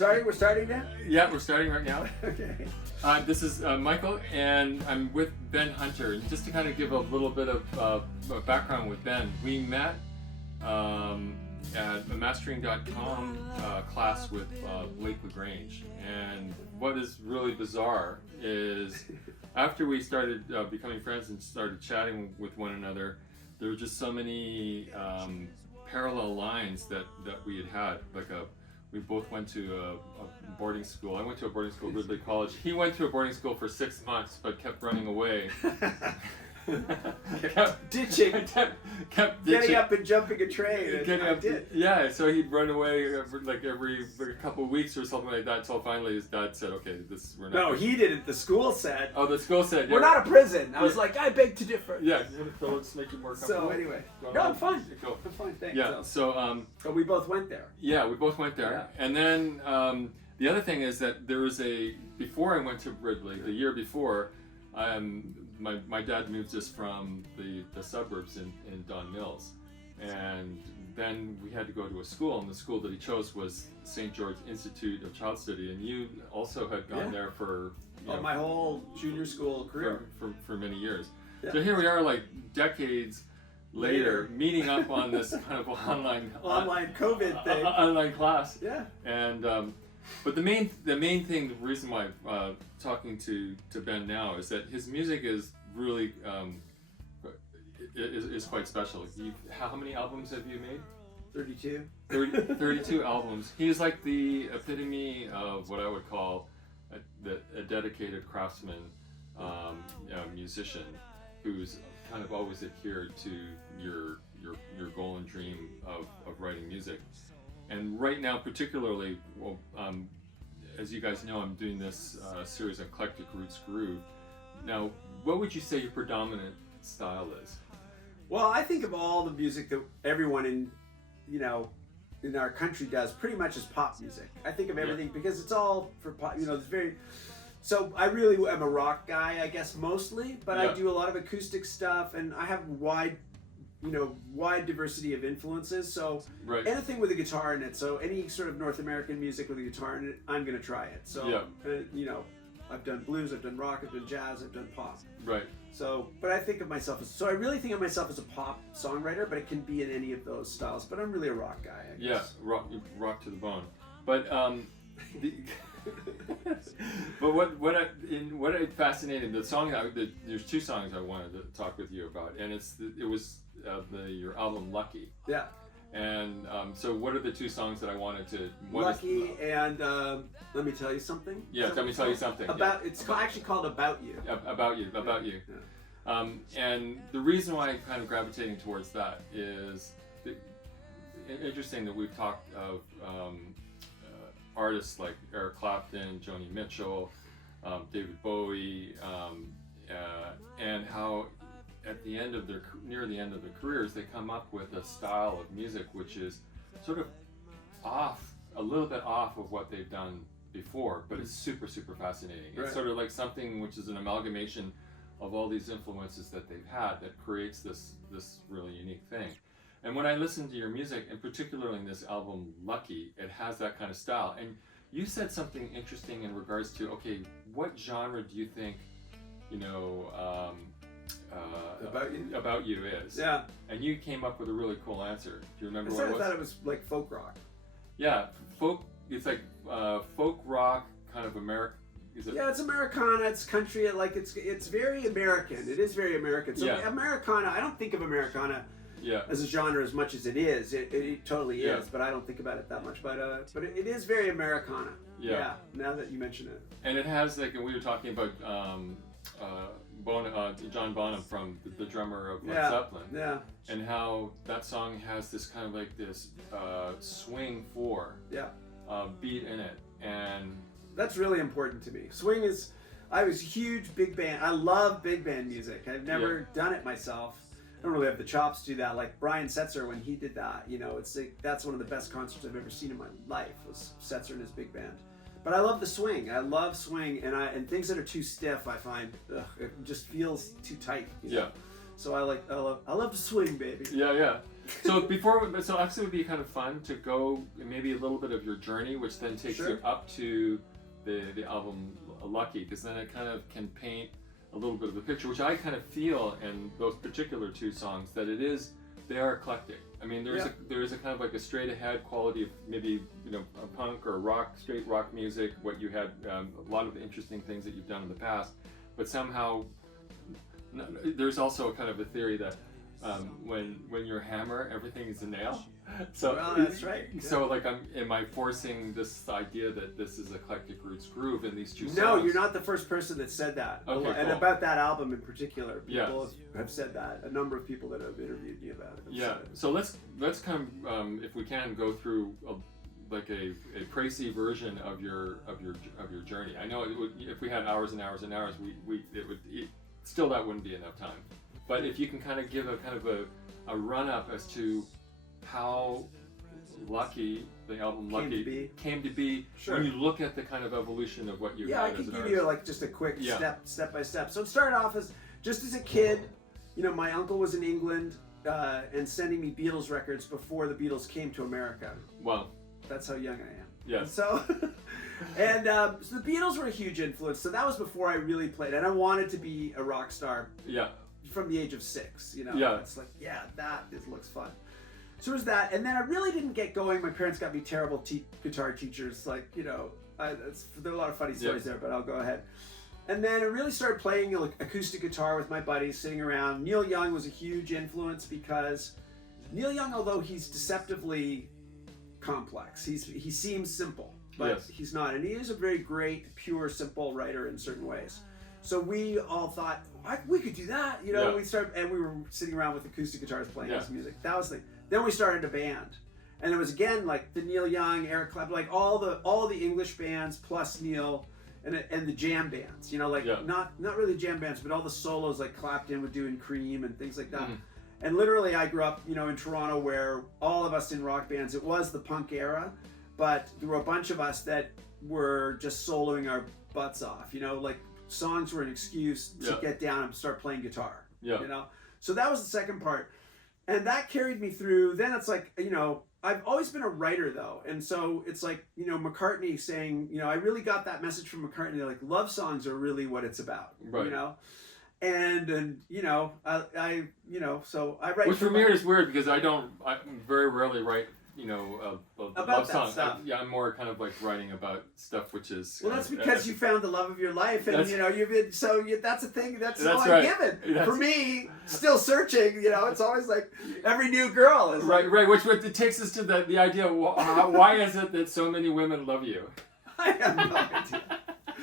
We're starting now? Yeah, we're starting right now. Okay. This is Michael, and I'm with Ben Hunter. And just to kind of give a little bit of background with Ben, we met at a mastering.com class with Blake LaGrange. And what is really bizarre is after we started becoming friends and started chatting with one another, there were just so many parallel lines that we had. We both went to a boarding school. I went to a boarding school, Ridley College. He went to a boarding school for 6 months, but kept running away. kept ditching. kept ditching. Getting up and jumping a train. Yeah, so he'd run away every couple of weeks or something like that. Until finally his dad said, "Okay, we're not." No, he didn't. The school said. Oh, the school said. We're not a prison. I was like, I beg to differ. Yeah, so let's make it more comfortable. So anyway, no, I'm fine. Go. I'm fine. Thanks. Yeah. So. But we both went there. Yeah, we both went there, and then the other thing is that there was before I went to Ridley, the year before. My dad moved us from the suburbs in Don Mills, and then we had to go to a school, and the school that he chose was St. George Institute of Child Study, and you also had gone there for my whole junior school career for many years. Yeah. So here we are, like decades later, meeting up on this kind of online COVID thing, online class. Yeah, and. But the main thing, the reason why talking to Ben now is that his music is really is quite special. How many albums have you made? 32. 32 albums. He's like the epitome of what I would call a dedicated craftsman, musician, who's kind of always adhered to your goal and dream of writing music. And right now, particularly, as you guys know, I'm doing this series, Eclectic Roots Groove. Now, what would you say your predominant style is? Well, I think of all the music that everyone in our country does pretty much as pop music. I think of everything because it's all for pop. It's very. So I really am a rock guy, I guess, mostly, but I do a lot of acoustic stuff, and I have wide diversity of influences. So anything with a guitar in it. So any sort of North American music with a guitar in it, I'm going to try it. So, I've done blues, I've done rock, I've done jazz, I've done pop. Right. So, but I think of myself I really think of myself as a pop songwriter, but it can be in any of those styles. But I'm really a rock guy, I guess. Yeah, rock to the bone. But but what fascinated the song? There's two songs I wanted to talk with you about, and it was your album Lucky. Yeah. And so what are the two songs that I wanted to... Lucky and Let Me Tell You Something? Yeah, Let Me Tell You Something. It's actually called About You. About You. Yeah. And the reason why I'm kind of gravitating towards that is interesting that we've talked of artists like Eric Clapton, Joni Mitchell, David Bowie, and how near the end of their careers, they come up with a style of music which is sort of a little bit off of what they've done before, but it's super, super fascinating. Right. It's sort of like something which is an amalgamation of all these influences that they've had that creates this really unique thing. And when I listen to your music, and particularly in this album Lucky, it has that kind of style. And you said something interesting in regards to, okay, what genre do you think, About You is? Yeah. And you came up with a really cool answer. Do you remember what it was? I thought it was like folk rock. Yeah, folk. It's like folk rock, kind of American. Yeah, it's Americana. It's country. It's very American. It is very American. So Americana. I don't think of Americana as a genre as much as it is. It totally is, but I don't think about it that much. But it is very Americana. Yeah. Now that you mention it. And it has and we were talking about John Bonham from the drummer of Led Zeppelin. Yeah. And how that song has this kind of like this swing beat in it, and that's really important to me. Swing is. I was a huge big band. I love big band music. I've never done it myself. I don't really have the chops to do that. Like Brian Setzer, when he did that, it's that's one of the best concerts I've ever seen in my life, was Setzer and his big band. But I love the swing. I love swing, and things that are too stiff, I find it just feels too tight. So I love the swing, baby. Yeah. So so actually it would be kind of fun to go maybe a little bit of your journey, which then takes you up to the album Lucky, because then it kind of can paint a little bit of a picture, which I kind of feel in those particular two songs, that they are eclectic. I mean, there is a kind of like a straight ahead quality of maybe, you know, a punk or rock, straight rock music, what you had, a lot of the interesting things that you've done in the past, but somehow there's also kind of a theory that when you're a hammer, everything is a nail. So that's right. So like, am I forcing this idea that this is Eclectic Roots Groove in these two songs? No, you're not the first person that said that. Okay, and cool. About that album in particular, people have said that. A number of people that have interviewed me about it. Yeah. So let's kind of, if we can, go through like a précis version of your journey. I know if we had hours and hours and hours, still that wouldn't be enough time. But if you can kind of give a run up as to how Lucky, the album Lucky, came to be when you look at the kind of evolution of what you had as an artist. I can give you like just a quick step by step. So it started off as a kid. You know, my uncle was in England and sending me Beatles records before the Beatles came to America. Wow. That's how young I am. Yeah. So, so the Beatles were a huge influence. So that was before I really played, and I wanted to be a rock star. Yeah. From the age of 6, you know. Yeah. It's like, looks fun. So it was that, and then I really didn't get going. My parents got me terrible guitar teachers. Like, you know, there are a lot of funny stories there, but I'll go ahead. And then I really started playing acoustic guitar with my buddies, sitting around. Neil Young was a huge influence because Neil Young, although he's deceptively complex, he seems simple, but he's not. And he is a very great, pure, simple writer in certain ways. So we all thought, we could do that, you know. We were sitting around with acoustic guitars playing his music. That was the thing. Then we started a band, and it was again like the Neil Young, Eric Clapton, like all the English bands plus Neil, and the jam bands, you know, like not really jam bands, but all the solos like Clapton would do in Cream and things like that. Mm-hmm. And literally, I grew up, you know, in Toronto, where all of us in rock bands, it was the punk era, but there were a bunch of us that were just soloing our butts off, you know, like. Songs were an excuse to get down and start playing guitar. You know, so that was the second part, and that carried me through. Then it's like, you know, I've always been a writer though, and so it's like, you know, McCartney saying, you know, I really got that message from McCartney. Like, love songs are really what it's about. Right. You know, and you know, I you know, so I write. Which for me is weird because I very rarely write. You know, about love that song. stuff. I'm more kind of like writing about stuff which is. Well, that's because you found the love of your life, and you know you've been that's a thing. That's all I'm right. given. For me, still searching. You know, it's always like every new girl is right. Which it takes us to the idea. Why is it that so many women love you? I have no idea.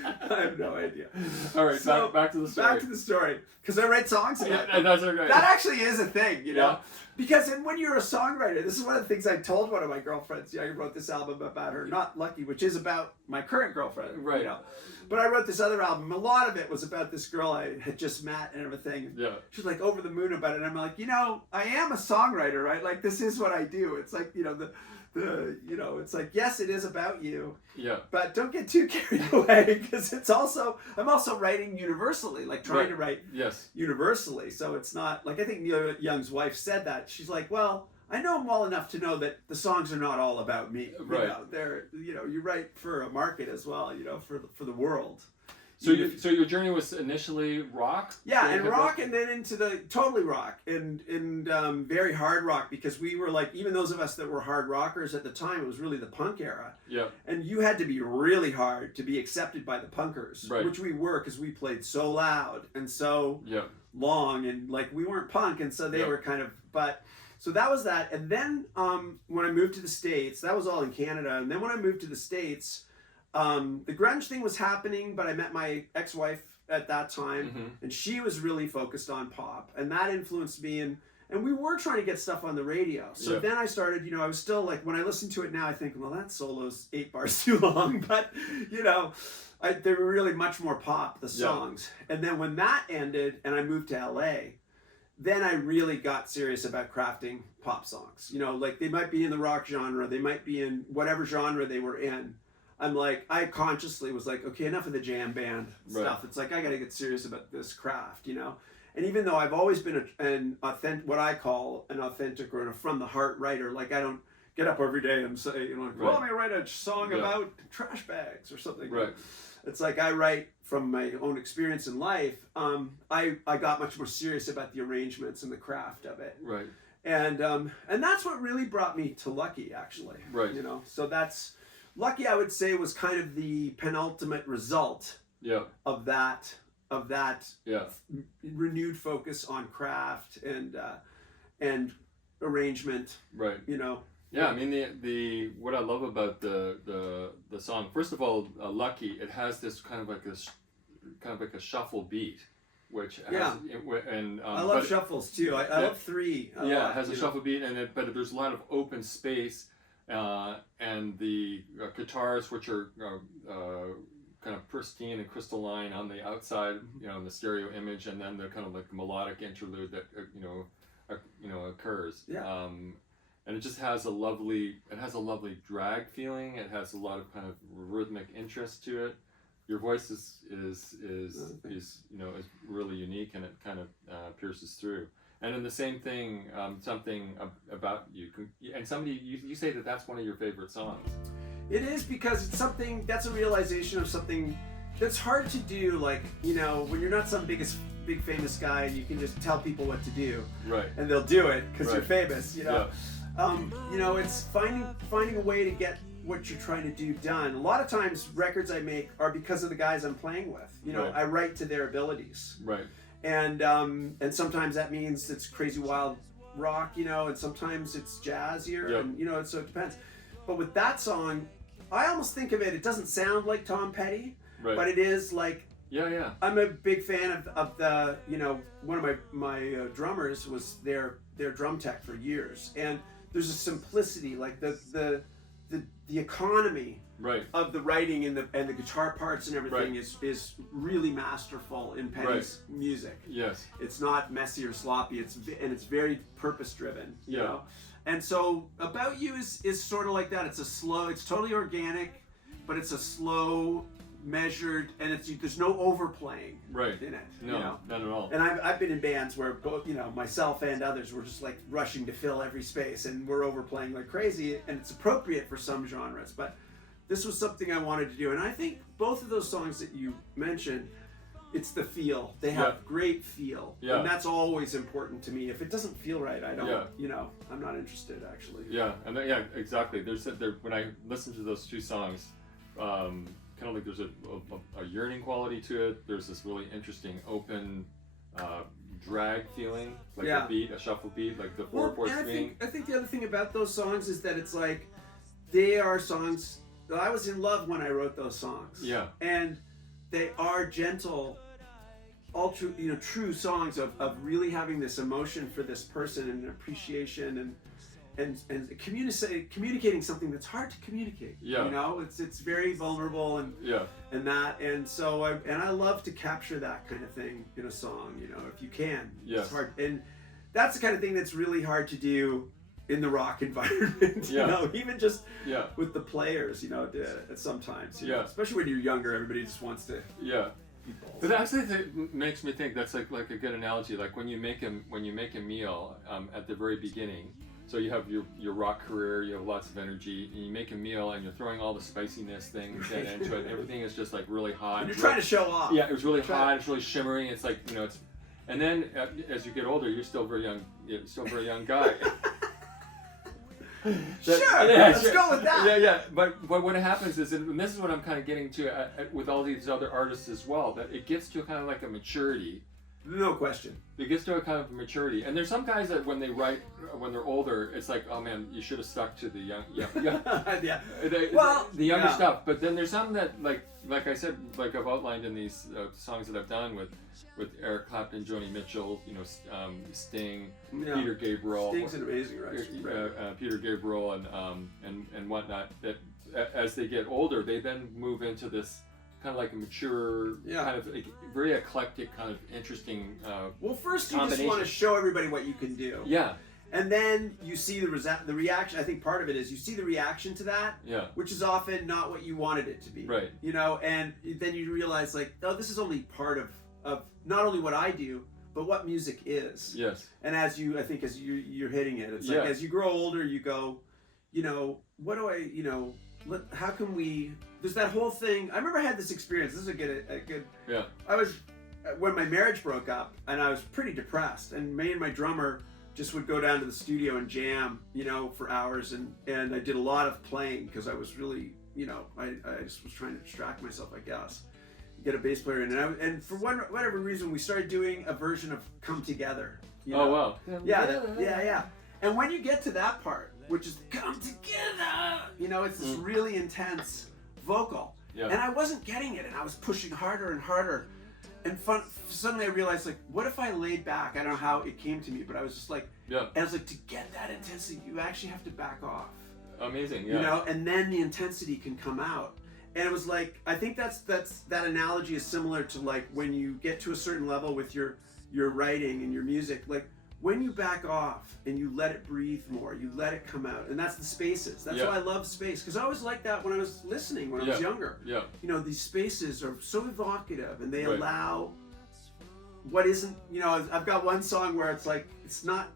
I have no idea. All right, so back to the story. Back to the story, because I write songs about it. That's right. That actually is a thing, you know. Because when you're a songwriter, this is one of the things I told one of my girlfriends. I wrote this album about her, not Lucky, which is about my current girlfriend. Right. You know? But I wrote this other album. A lot of it was about this girl I had just met and everything. Yeah. She was like over the moon about it. And I'm like, you know, I am a songwriter, right? Like, this is what I do. It's like, you know, you know, it's like, yes, it is about you. Yeah. But don't get too carried away, because I'm also writing universally, like trying to write universally. So it's not like, I think Neil Young's wife said that. She's like, well, I know him well enough to know that the songs are not all about me. Right. You know, they're, you know, you write for a market as well, you know, for the world. So your journey was initially rock? Yeah, and rock, and then into the totally rock and very hard rock, because we were like, even those of us that were hard rockers at the time, it was really the punk era. Yeah. And you had to be really hard to be accepted by the punkers, right. which we were, because we played so loud and so long, and like we weren't punk, and so they were kind of, but. So that was that, and then when I moved to the States, that was all in Canada, and then when I moved to the States, the grunge thing was happening, but I met my ex-wife at that time, and she was really focused on pop, and that influenced me, and we were trying to get stuff on the radio. So then I started, you know, I was still like, when I listen to it now, I think, well, that solo's 8 bars too long, but, you know, they were really much more pop, the songs. And then when that ended, and I moved to LA, then I really got serious about crafting pop songs. You know, like they might be in the rock genre, they might be in whatever genre they were in. I'm like, I consciously was like, okay, enough of the jam band stuff. It's like, I got to get serious about this craft, you know? And even though I've always been an authentic, what I call an authentic or a from the heart writer, like I don't get up every day and say, you know, like, well, let me write a song about trash bags or something. Right. It's like I write from my own experience in life. I got much more serious about the arrangements and the craft of it. Right. And that's what really brought me to Lucky, actually. Right. You know, so that's Lucky. I would say was kind of the penultimate result. Yeah. Of that. Yeah. Renewed focus on craft and arrangement. Right. You know. Yeah, I mean the what I love about the song, first of all, Lucky, it has this kind of like a shuffle beat, which has, and I love shuffles too. I love 3. It has a shuffle beat, but there's a lot of open space, and the guitars, which are kind of pristine and crystalline on the outside, you know, in the stereo image, and then the kind of like melodic interlude that occurs. Yeah. And it just has a lovely drag feeling. It has a lot of kind of rhythmic interest to it. Your voice is really unique, and it kind of pierces through. And then the same thing, something about you, and you say that that's one of your favorite songs. It is, because it's something that's a realization of something that's hard to do. Like, you know, when you're not some big famous guy and you can just tell people what to do, right? And they'll do it because you're famous, you know. Yeah. You know, it's finding a way to get what you're trying to do done. A lot of times, records I make are because of the guys I'm playing with. You know, I write to their abilities. Right. And sometimes that means it's crazy wild rock, you know, and sometimes it's jazzier, and you know, so it depends. But with that song, I almost think of it. It doesn't sound like Tom Petty, but it is like. Yeah. I'm a big fan of the, you know, one of my drummers was their drum tech for years, and there's a simplicity, like the economy of the writing and the guitar parts and everything is really masterful in Penny's music. Yes. It's not messy or sloppy. It's very purpose driven. You know? And so About You is sort of like that. It's totally organic, but it's a slow, measured, and there's no overplaying in it. No, you know? not at all. And I've been in bands where both, you know, myself and others were just like rushing to fill every space, and we're overplaying like crazy, and it's appropriate for some genres, but this was something I wanted to do. And I think both of those songs that you mentioned, it's the feel. They have great feel, and that's always important to me. If it doesn't feel right, I don't, you know, I'm not interested, actually. Yeah, and exactly. When I listen to those 2 songs, kind of like there's a yearning quality to it. There's this really interesting open drag feeling, like a shuffle beat, like the 4/4 swing. I think the other thing about those songs is that it's like they are songs. I was in love when I wrote those songs. Yeah. And they are gentle, true songs of really having this emotion for this person and appreciation and communicating something that's hard to communicate. Yeah. You know, it's very vulnerable and so I love to capture that kind of thing in a song, you know, if you can. Yeah. It's hard, and that's the kind of thing that's really hard to do in the rock environment, you know, even just with the players, you know, sometimes, you know, especially when you're younger, everybody just wants to But actually, it makes me think that's like a good analogy. Like when you make a meal at the very beginning, so you have your rock career, you have lots of energy, and you make a meal, and you're throwing all the spiciness things into it. Everything is just like really hot. And you're trying to show off. Yeah, it was really hot. It's really shimmering. It's like, you know, it's, and then as you get older, you're still a very young guy. Let's go with that. Yeah. But what happens is, and this is what I'm kind of getting to with all these other artists as well, that it gets to kind of like a maturity. No question. It gets to a kind of maturity, and there's some guys that when they write, when they're older, it's like, oh man, you should have stuck to the young. The younger stuff. But then there's some that like I said, like I've outlined in these songs that I've done with Eric Clapton, Joni Mitchell, you know, Sting, Peter Gabriel. Sting's an amazing writer. Peter Gabriel and whatnot. That as they get older, they then move into this kind of like a mature, kind of like very eclectic, kind of interesting. Well, first you just want to show everybody what you can do. Yeah. And then you see the reaction. I think part of it is you see the reaction to that, which is often not what you wanted it to be. Right. You know, and then you realize like, oh, this is only part of not only what I do, but what music is. Yes. And as you're hitting it, it's Yeah. like as you grow older, you go, you know, what do I, you know, how can we? There's that whole thing. I remember I had this experience. This is a good. Yeah. I was when my marriage broke up, and I was pretty depressed, and me and my drummer just would go down to the studio and jam, you know, for hours, and I did a lot of playing because I was really, you know, I just was trying to distract myself, I guess. Get a bass player in, and for whatever reason, we started doing a version of "Come Together." You know? Oh wow. Yeah. And when you get to that part, which is "Come Together," you know, it's this really intense vocal, Yeah. and I wasn't getting it, and I was pushing harder and harder, and suddenly I realized, like, what if I laid back? I don't know how it came to me, but I was just like, Yeah. and I was like, to get that intensity, you actually have to back off. Amazing. Yeah. You know, and then the intensity can come out. And it was like, I think that analogy is similar to like when you get to a certain level with your writing and your music, like when you back off and you let it breathe more, you let it come out, and that's the spaces. That's why I love space, because I always liked that when I was listening, when I was younger. Yeah. You know, these spaces are so evocative, and they allow what isn't. You know, I've got one song where it's like, it's not,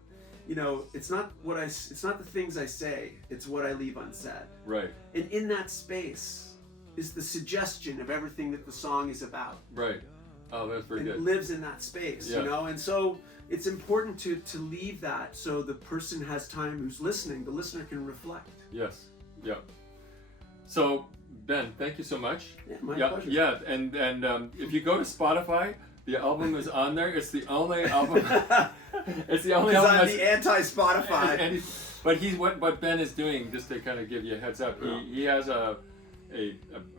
you know, it's not the things I say, it's what I leave unsaid. Right. And in that space is the suggestion of everything that the song is about. Right. Oh, that's very good. It lives in that space, you know, and so it's important to leave that so the person has time who's listening, the listener can reflect. Yes. Yeah. So Ben, thank you so much. Yeah, my pleasure. Yeah, and if you go to Spotify, the album is on there. It's the only album. It's the only album. I'm the anti-Spotify. What Ben is doing, just to kind of give you a heads up, he has a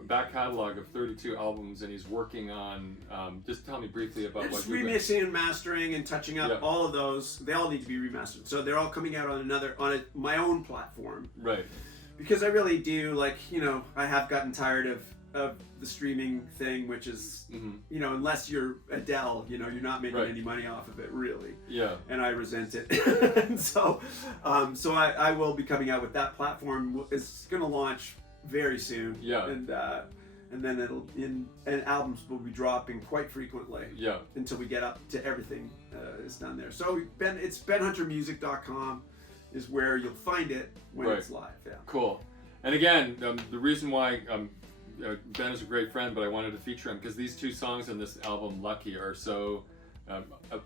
back catalog of 32 albums, and he's working on. Just tell me briefly about what just you're doing. remixing and mastering and touching up all of those. They all need to be remastered, so they're all coming out on my own platform. Right. Because I really do, like, you know, I have gotten tired of the streaming thing, which is, you know, unless you're Adele, you know, you're not making any money off of it, really. Yeah. And I resent it. And so I will be coming out with that platform. It's going to launch very soon. Yeah. And then and albums will be dropping quite frequently. Yeah. Until we get up to everything is done there. So it's benhuntermusic.com is where you'll find it when it's live. Yeah. Cool. And again, the reason why Ben is a great friend, but I wanted to feature him because these two songs on this album, Lucky, are so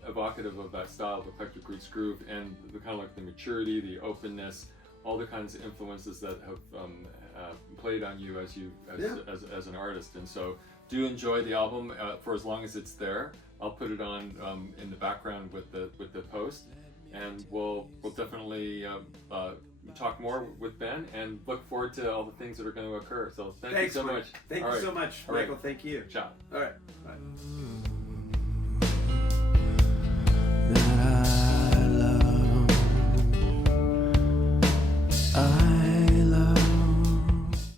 evocative of that style of Eclectic Roots Groove, and the kind of like the maturity, the openness, all the kinds of influences that have played on you as an artist. And so do enjoy the album for as long as it's there. I'll put it on in the background with the post, and we'll definitely talk more with Ben and look forward to all the things that are going to occur. So thanks you so much. Thank you so much, Michael. Thank you. Ciao. All right. Bye.